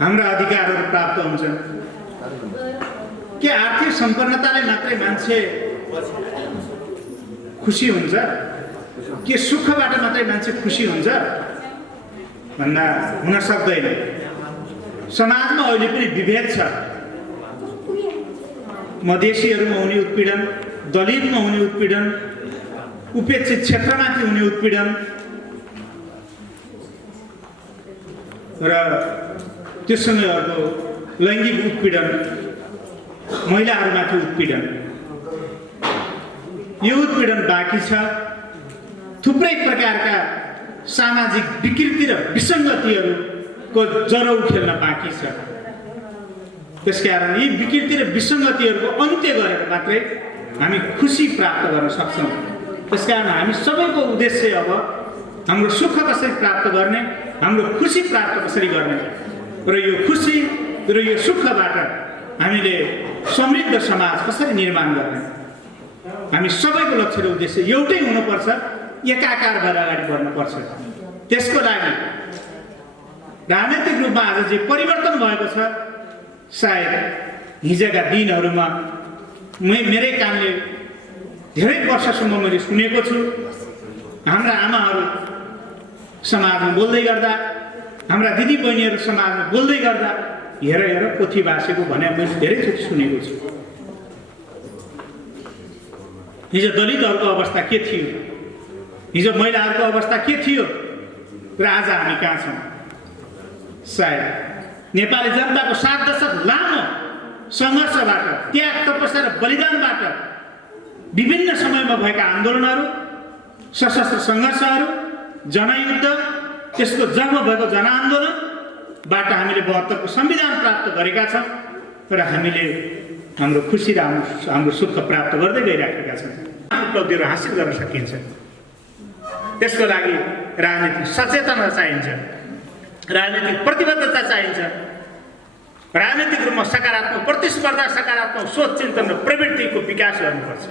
हाम्रा अधिकारहरू प्राप्त हुन्छन्। के आर्थिक सम्पन्नताले मात्रै मान्छे खुसी हुन्छ? के सुखबाट मात्रै मान्छे खुसी हुन्छ भन्दा हुन सक्दैन। समाजमा अहिले पनि विभेद छ। मधेसीहरूमा हुने उत्पीडन, दलितमा हुने उत्पीडन, उपेक्षित क्षेत्रमाथि हुने उत्पीडन र त्यससँगै अर्को लैङ्गिक उत्पीडन, महिलाहरूमाथि उत्पीडन, यो उत्पीडन बाँकी छ। थुप्रै प्रकारका सामाजिक विकृति र विसङ्गतिहरूको जरौ खेल्न बाँकी छ। त्यसकारण यी विकृति र विसङ्गतिहरूको अन्त्य गरेर मात्रै हामी खुसी प्राप्त गर्न सक्छौँ। त्यसकारण हामी सबैको उद्देश्य अब हाम्रो सुख कसरी प्राप्त गर्ने, हाम्रो खुसी प्राप्त कसरी गर्ने र यो खुसी र यो सुखबाट हामीले समृद्ध समाज कसरी निर्माण गर्ने, हामी सबैको लक्ष्य र उद्देश्य एउटै हुनुपर्छ। एकाकार भएर अगाडि बढ्नुपर्छ। त्यसको लागि राजनैतिक रूपमा आज जे परिवर्तन भएको छ, सायद हिजोका दिनहरूमा मेरै कानले धेरै वर्षसम्म मैले सुनेको छु। हाम्रा आमाहरू समाजमा बोल्दै गर्दा, हाम्रा दिदी बहिनीहरू समाजमा बोल्दै गर्दा हेर हेर पोथी भाषेको भने मैले धेरैचोटि सुनेको छु। हिजो दलितहरूको अवस्था के थियो, हिजो महिलाहरूको अवस्था के थियो र आज हामी कहाँ छौँ? सायद नेपाली जनताको 7 दशक लामो सङ्घर्षबाट, त्याग तपस्या र बलिदानबाट, विभिन्न समयमा भएका आन्दोलनहरू, सशस्त्र सङ्घर्षहरू, जनयुद्ध, त्यसको जन्म भएको जनआन्दोलनबाट हामीले 72 को संविधान प्राप्त गरेका छौँ र हामीले हाम्रो खुसी र हाम्रो सुख प्राप्त गर्दै गइराखेका छौँ। उपलब्धिहरू हासिल गर्न सकिन्छ। त्यसको लागि राजनीतिक सचेतना चाहिन्छ, राजनीतिक प्रतिबद्धता चाहिन्छ, राजनीतिक रूपमा सकारात्मक प्रतिस्पर्धा, सकारात्मक सोच चिन्तन र प्रवृत्तिको विकास गर्नुपर्छ।